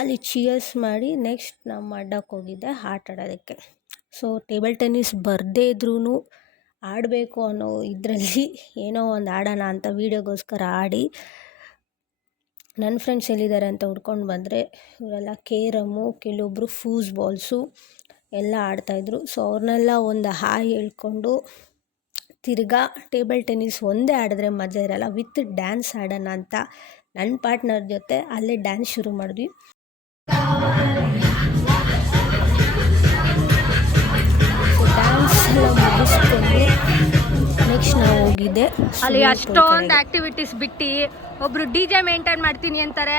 ಅಲ್ಲಿ ಚಿಯರ್ಸ್ ಮಾಡಿ ನೆಕ್ಸ್ಟ್ ನಮ್ಮ ಅಡ್ಡಕ್ಕೆ ಹೋಗಿದ್ದೆ ಆಟ ಆಡೋದಕ್ಕೆ. ಸೊ ಟೇಬಲ್ ಟೆನ್ನಿಸ್ ಬರದೇ ಇದ್ರೂ ಆಡಬೇಕು ಅನ್ನೋ ಇದರಲ್ಲಿ ಏನೋ ಒಂದು ಆಡೋಣ ಅಂತ ವೀಡಿಯೋಗೋಸ್ಕರ ಆಡಿ ನನ್ನ ಫ್ರೆಂಡ್ಸ್ ಎಲ್ಲಿದ್ದಾರೆ ಅಂತ ಹುಡ್ಕೊಂಡು ಬಂದರೆ ಇವರೆಲ್ಲ ಕೇರಮ್ಮು, ಕೆಲವೊಬ್ಬರು ಫೂಸ್ ಬಾಲ್ಸು ಎಲ್ಲ ಆಡ್ತಾಯಿದ್ರು. ಸೊ ಅವ್ರನ್ನೆಲ್ಲ ಒಂದು ಹಾಯ್ ಹೇಳ್ಕೊಂಡು ತಿರ್ಗಾ ಟೇಬಲ್ ಟೆನ್ನಿಸ್ ಒಂದೇ ಆಡಿದ್ರೆ ಮಜಾ ಇರಲ್ಲ, ವಿತ್ ಡ್ಯಾನ್ಸ್ ಆಡೋಣ ಅಂತ ನನ್ನ ಪಾರ್ಟ್ನರ್ ಜೊತೆ ಅಲ್ಲೇ ಡ್ಯಾನ್ಸ್ ಶುರು ಮಾಡಿದ್ವಿ. ಡ್ಯಾನ್ಸ್ ಎಲ್ಲ ಮುಗಿಸ್ಕೊಂಡು ನೆಕ್ಸ್ಟ್ ನಾವು ಹೋಗಿದ್ದೆ ಅಲ್ಲಿ ಅಷ್ಟೊಂದು ಆಕ್ಟಿವಿಟೀಸ್ ಬಿಟ್ಟು ಒಬ್ರು DJ ಮೇಂಟೈನ್ ಮಾಡ್ತೀನಿ ಅಂತಾರೆ,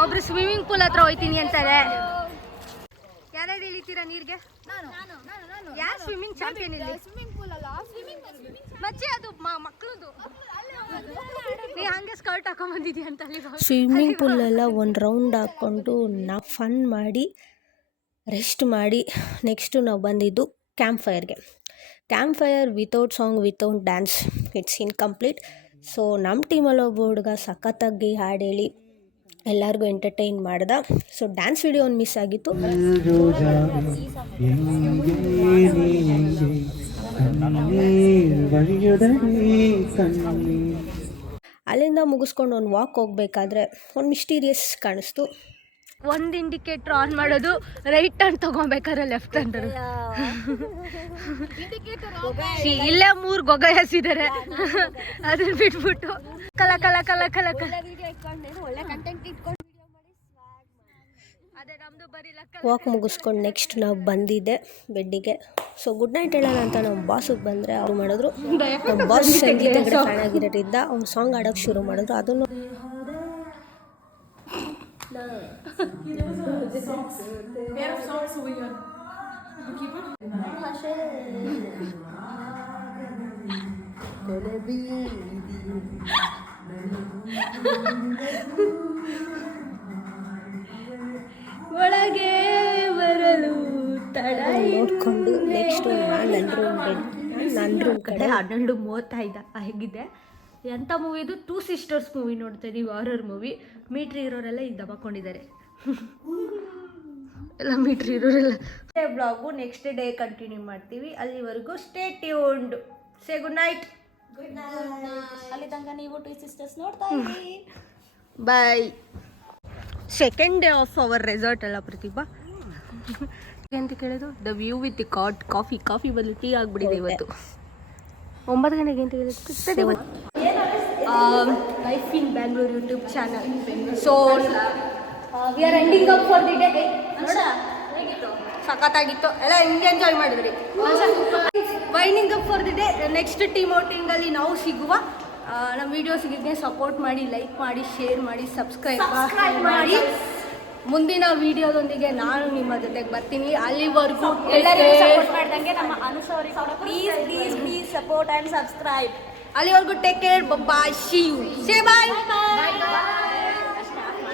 ಒಬ್ರು ಸ್ವಿಮ್ಮಿಂಗ್ ಪೂಲ್ ಹತ್ರ ಹೋಯ್ತೀನಿ ಅಂತಾರೆ. ಯಾರ್ಯಾರು ಇಳಿತೀರಾ ನೀರಿಗೆ? ಯಾರು ಸ್ವಿಮ್ಮಿಂಗ್ ಚಾಂಪಿಯನ್ ಇಲ್ಲಿ? ಮಚ್ಚಿ ಅದು ಮಕ್ಕಳದು, ನೀ ಹಂಗೆ ಸ್ಕರ್ಟ್ ಹಾಕೊಂಡ್ ಬಂದಿದ್ಯಾ ಅಂತ ಅಲ್ಲಿ ಸ್ವಿಮ್ಮಿಂಗ್ ಪೂಲೆಲ್ಲ ಒಂದು ರೌಂಡ್ ಹಾಕ್ಕೊಂಡು ನಾವು ಫನ್ ಮಾಡಿ ರೆಸ್ಟ್ ಮಾಡಿ ನೆಕ್ಸ್ಟು ನಾವು ಬಂದಿದ್ದು ಕ್ಯಾಂಪ್ ಫೈರ್ಗೆ. Camp fire without song without dance it's incomplete. So ನಮ್ಮ ಟೀಮಲ್ಲಿ ಒಬ್ಬ ಹುಡುಗ ಸಖತ್ತಾಗಿ ಹಾಡು ಹೇಳಿ ಎಲ್ಲರಿಗೂ ಎಂಟರ್ಟೈನ್ ಮಾಡ್ದ. ಸೊ ಡ್ಯಾನ್ಸ್ ವಿಡಿಯೋ ಒಂದು ಮಿಸ್ ಆಗಿತ್ತು. ಅಲ್ಲಿಂದ ಮುಗಿಸ್ಕೊಂಡು ಒಂದು ವಾಕ್ ಹೋಗ್ಬೇಕಾದ್ರೆ ಒಂದು ಮಿಸ್ಟೀರಿಯಸ್ ಕಾಣಿಸ್ತು. ಒಂದು ಇಂಡಿಕೇಟರ್ ಆನ್ ಮಾಡೋದು, ರೈಟ್ ಟರ್ನ್ ತಗೊಬೇಕಾದ್ರೆ ಲೆಫ್ಟ್ ಟರ್ನ್. ಇಲ್ಲೇ 3 ಗೊಗ ಎಸಿದ್ದಾರೆ, ಅದನ್ನ ಬಿಟ್ಬಿಟ್ಟು ಕಲ ಕಲ ಕಲ ಕಲ ಕಲ. ವಾಕ್ ಮುಗಿಸ್ಕೊಂಡು ನೆಕ್ಸ್ಟ್ ನಾವು ಬಂದಿದ್ದೆ ಬೆಡ್ಡಿಗೆ. ಸೊ ಗುಡ್ ನೈಟ್ ಹೇಳೋಣ ಅಂತ ನಮ್ಮ ಬಾಸಿಗೆ ಬಂದರೆ ಅವ್ರು ಮಾಡಿದ್ರು. ನಮ್ಮ ಬಾಸ್ ಸಂಗೀತ ಫ್ಯಾನ್ ಆಗಿರೋದ್ರಿಂದ ಅವ್ನು ಸಾಂಗ್ ಆಡೋಕ್ಕೆ ಶುರು ಮಾಡಿದ್ರು. ಅದನ್ನು ಒಳಗೆ ಬರಲು ತಡ ನೋಡಿಕೊಂಡು ನೆಕ್ಸ್ಟು ನನ್ನ ರೂಮ್ ಕಡೆ 12:35 ಆಗಿದೆ. ಎಂಥ ಮೂವಿ ಇದು? 2 ಸಿಸ್ಟರ್ಸ್ ಮೂವಿ ನೋಡ್ತಾ ಇದ್ದೀವಿ, ಹಾರರ್ ಮೂವಿ. ಮೀಟ್ರಿ ಇರೋರೆಲ್ಲ ಈಗ ದಬಾಕೊಂಡಿದ್ದಾರೆ, ಎಲ್ಲ ಮೀಟ್ರಿ ಇರೋರೆಲ್ಲ. ಬ್ಲಾಗು ನೆಕ್ಸ್ಟ್ ಡೇ ಕಂಟಿನ್ಯೂ ಮಾಡ್ತೀವಿ. ಅಲ್ಲಿವರೆಗೂ stay tuned. Say good night. ಅಲ್ಲಿ ತನಕ ನೀವು 2 ಸಿಸ್ಟರ್ಸ್ ನೋಡ್ತಾ ಇರಿ. Bye. Second day of our resort ಅಲ್ಲ ಪ್ರತಿಭಾ ಅಂತ ಕೇಳಿದ್ರು. ದ ವ್ಯೂ ವಿತ್ ಕಾಫಿ ಬದಲು ಟೀ ಆಗಿಬಿಟ್ಟಿದೆ ಇವತ್ತು. 9 ಗಂಟೆಗೆ ಅಂತ ಹೇಳಿದ್ರು. Life in Bangalore YouTube channel. So we are ending up for the day. ಸಖತ್ತಾಗಿತ್ತು, ಎಲ್ಲ ಹಿಂಗೆ ಎಂಜಾಯ್ ಮಾಡಿದ್ರಿ. Winding up for the day. Next team ಔಟಿಂಗಲ್ಲಿ ನಾವು ಸಿಗುವ. ನಮ್ಮ ವೀಡಿಯೋಸ್ಗೆ ಸಪೋರ್ಟ್ ಮಾಡಿ, ಲೈಕ್ ಮಾಡಿ, ಶೇರ್ ಮಾಡಿ, ಸಬ್ಸ್ಕ್ರೈಬ್ ಮಾಡಿ. ಮುಂದಿನ ವಿಡಿಯೋದೊಂದಿಗೆ ನಾನು ನಿಮ್ಮ ಜೊತೆಗೆ ಬರ್ತೀನಿ. ಅಲ್ಲಿವರೆಗೂ ಎಲ್ಲರಿಗೂ ಸಪೋರ್ಟ್ ಮಾಡ್ದಂಗೆ ನಮ್ಮ ಅನುಸರಿ ಪ್ಲೀಸ್ ಸಪೋರ್ಟ್ ಆ್ಯಂಡ್ ಸಬ್ಸ್ಕ್ರೈಬ್. ಅಲ್ಲಿವರೆಗೂ take care. Bye. See you. Say bye.